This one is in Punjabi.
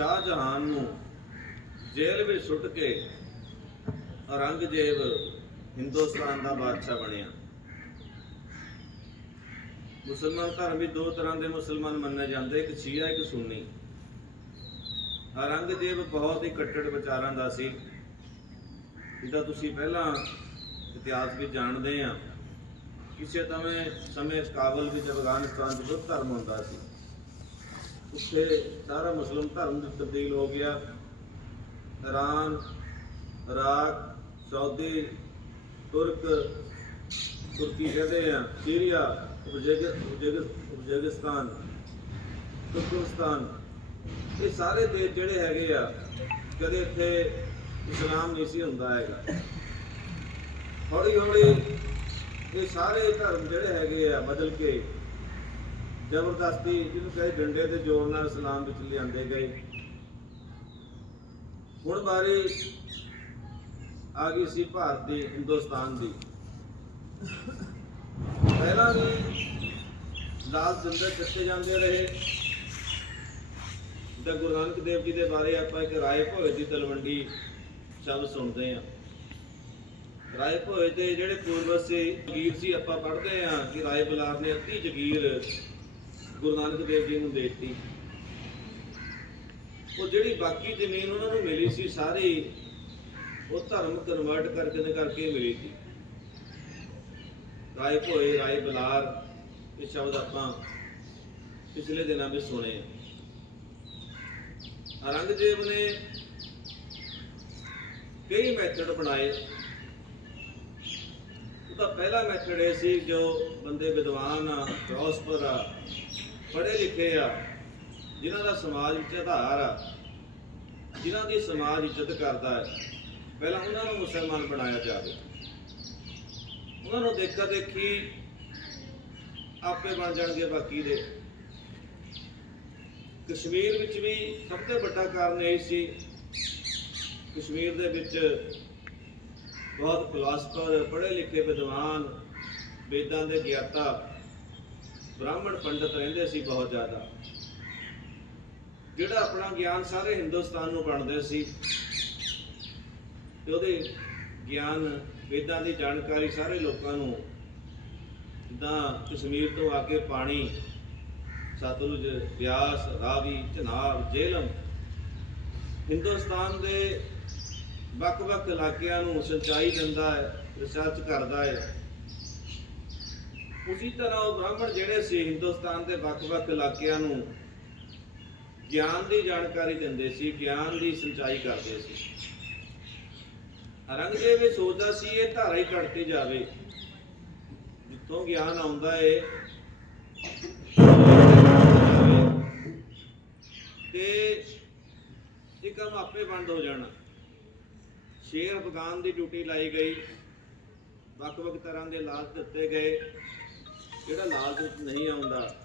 ਸ਼ਾਹ ਜਹਾਨ ਨੂੰ ਜੇਲ੍ਹ ਵਿੱਚ ਸੁੱਟ ਕੇ ਔਰੰਗਜ਼ੇਬ ਹਿੰਦੁਸਤਾਨ ਦਾ ਬਾਦਸ਼ਾਹ ਬਣਿਆ। ਮੁਸਲਮਾਨ ਧਰਮ ਵਿੱਚ ਦੋ ਤਰ੍ਹਾਂ ਦੇ ਮੁਸਲਮਾਨ ਮੰਨੇ ਜਾਂਦੇ, ਇੱਕ ਸ਼ੀਆ, ਇੱਕ ਸੁੰਨੀ। ਔਰੰਗਜ਼ੇਬ ਬਹੁਤ ਹੀ ਕੱਟੜ ਵਿਚਾਰਾਂ ਦਾ ਸੀ। ਜਿੱਦਾਂ ਤੁਸੀਂ ਪਹਿਲਾਂ ਇਤਿਹਾਸ ਵਿੱਚ ਜਾਣਦੇ ਆ ਕਿਸੇ ਸਮੇਂ ਸਮੇਂ ਕਾਬਲ ਵਿੱਚ ਅਫਗਾਨਿਸਤਾਨ ਚ ਬੁੱਧ ਧਰਮ ਹੁੰਦਾ ਸੀ। ਉੱਥੇ ਸਾਰਾ ਮੁਸਲਮ ਧਰਮ ਵਿੱਚ ਤਬਦੀਲ ਹੋ ਗਿਆ। ਇਰਾਨ, ਇਰਾਕ, ਸਾਊਦੀ, ਤੁਰਕ, ਤੁਰਕੀ ਕਹਿੰਦੇ ਆ, Syria, Uzbek, Uzbek- Uzbekistan Turkmenistan ਇਹ ਸਾਰੇ ਦੇਸ਼ ਜਿਹੜੇ ਹੈਗੇ ਆ, ਕਦੇ ਇੱਥੇ ਇਸਲਾਮ ਨਹੀਂ ਸੀ ਹੁੰਦਾ ਹੈਗਾ। ਹੌਲੀ ਹੌਲੀ ਇਹ ਸਾਰੇ ਧਰਮ ਜਿਹੜੇ ਹੈਗੇ ਆ, ਬਦਲ ਕੇ ਜ਼ਬਰਦਸਤੀ ਜਿਹਨੂੰ ਕਹੇ ਡੰਡੇ ਦੇ ਜ਼ੋਰ ਨਾਲ ਇਸਲਾਮ ਵਿੱਚ ਲਿਆਂਦੇ ਗਏ। ਹੁਣ ਬਾਰੇ ਆ ਗਈ ਸੀ ਭਾਰਤੀ ਹਿੰਦੁਸਤਾਨ ਦੀ। ਪਹਿਲਾਂ ਵੀ ਲਾਲ ਜੰਦਰ ਕੱਟੇ ਜਾਂਦੇ ਰਹੇ। ਜਿੱਦਾਂ ਗੁਰੂ ਨਾਨਕ ਦੇਵ ਜੀ ਦੇ ਬਾਰੇ ਆਪਾਂ ਇੱਕ ਰਾਏ ਭੋਏ ਦੀ ਤਲਵੰਡੀ ਸ਼ਬਦ ਸੁਣਦੇ ਆ ਰਾਏ ਭੋਏ ਦੇ ਜਿਹੜੇ ਪੂਰਵਜ ਸੀ, ਜਗੀਰ ਸੀ, ਆਪਾਂ ਪੜ੍ਹਦੇ ਆ ਕਿ ਰਾਏ ਬਲਾਰ ਨੇ ਅੱਧੀ ਜਗੀਰ ਗੁਰੂ ਨਾਨਕ ਦੇਵ ਜੀ ਨੂੰ ਦੇ ਦਿੱਤੀ ਉਹ ਜਿਹੜੀ ਬਾਕੀ ਜ਼ਮੀਨ ਉਹਨਾਂ ਨੂੰ ਮਿਲੀ ਸੀ, ਸਾਰੀ ਉਹ ਧਰਮ ਕਨਵਰਟ ਕਰਕੇ ਨੇ ਕਰਕੇ ਮਿਲੀ ਸੀ। ਰਾਏ ਭੋਏ, ਰਾਏ ਬਲਾਰ, ਇਹ ਸ਼ਬਦ ਆਪਾਂ ਪਿਛਲੇ ਦਿਨਾਂ ਵਿੱਚ ਸੁਣੇ ਆ। ਔਰੰਗਜ਼ੇਬ ਨੇ ਕਈ ਮੈਥਡ ਬਣਾਏ। ਉਹਦਾ ਪਹਿਲਾ ਮੈਥਡ ਇਹ ਸੀ ਜੋ ਬੰਦੇ ਵਿਦਵਾਨ ਆ ਪ੍ਰੋਸਪਰ ਆ ਪੜ੍ਹੇ ਲਿਖੇ ਆ, ਜਿਨ੍ਹਾਂ ਦਾ ਸਮਾਜ ਵਿੱਚ ਆਧਾਰ ਆ, ਜਿਨ੍ਹਾਂ ਦੀ ਸਮਾਜ ਇੱਜ਼ਤ ਕਰਦਾ ਹੈ, ਪਹਿਲਾਂ ਉਹਨਾਂ ਨੂੰ ਮੁਸਲਮਾਨ ਬਣਾਇਆ ਜਾਵੇ। ਉਹਨਾਂ ਨੂੰ ਦੇਖਾ ਦੇਖੀ ਆਪੇ ਬਣ ਜਾਣਗੇ ਬਾਕੀ ਦੇ। ਕਸ਼ਮੀਰ ਵਿੱਚ ਵੀ ਸਭ ਤੋਂ ਵੱਡਾ ਕਾਰਨ ਇਹ ਸੀ, ਕਸ਼ਮੀਰ ਦੇ ਵਿੱਚ ਬਹੁਤ ਫਿਲਾਸਫਰ ਪੜ੍ਹੇ ਲਿਖੇ ਵਿਦਵਾਨ, ਵੇਦਾਂ ਦੇ ਗਿਆਤਾ ਬ੍ਰਾਹਮਣ ਪੰਡਤ ਰਹਿੰਦੇ ਸੀ ਬਹੁਤ ਜ਼ਿਆਦਾ। ਜਿਹੜਾ ਆਪਣਾ ਗਿਆਨ ਸਾਰੇ ਹਿੰਦੁਸਤਾਨ ਨੂੰ ਵੰਡਦੇ ਸੀ, ਤੇ ਉਹਦੇ ਗਿਆਨ, ਵੇਦਾਂ ਦੀ ਜਾਣਕਾਰੀ ਸਾਰੇ ਲੋਕਾਂ ਨੂੰ, ਜਿੱਦਾਂ ਕਸ਼ਮੀਰ ਤੋਂ ਆ ਕੇ ਪਾਣੀ, ਸਤਲੁਜ ਬਿਆਸ, ਰਾਵੀ ਚਨਾਬ ਜ਼ੇਲਮ, ਹਿੰਦੁਸਤਾਨ ਦੇ ਵੱਖ-ਵੱਖ ਇਲਾਕਿਆਂ ਨੂੰ ਸਿੰਚਾਈ ਦਿੰਦਾ ਹੈ, ਰਿਸਰਚ ਕਰਦਾ ਹੈ। ਉਸੇ ਤਰ੍ਹਾਂ ਉਹ ਬ੍ਰਾਹਮਣ ਜਿਹੜੇ ਸੀ ਹਿੰਦੁਸਤਾਨ ਦੇ ਵੱਖ-ਵੱਖ ਇਲਾਕਿਆਂ ਨੂੰ ਗਿਆਨ ਦੀ ਜਾਣਕਾਰੀ ਦਿੰਦੇ ਸੀ, ਗਿਆਨ ਦੀ ਸਿੰਚਾਈ ਕਰਦੇ ਸੀ। ਔਰੰਗਜ਼ੇਬ ਇਹ ਸੋਚਦਾ ਸੀ, ਇਹ ਧਾਰਾ ਹੀ ਕੱਟਤੀ ਜਾਵੇ। ਜਿੱਥੋਂ ਗਿਆਨ ਆਉਂਦਾ ਏ, ਤੇ ਇਹ ਕੰਮ ਆਪੇ ਬੰਦ ਹੋ ਜਾਣਾ। ਸ਼ੇਰ ਅਫਗਾਨ ਦੀ ਡਿਊਟੀ ਲਾਈ ਗਈ। ਵੱਖ-ਵੱਖ ਤਰ੍ਹਾਂ ਦੇ ਲਾਲਚ ਦਿੱਤੇ ਗਏ। ਜਿਹੜਾ ਲਾਲਚ ਨਹੀਂ ਆਉਂਦਾ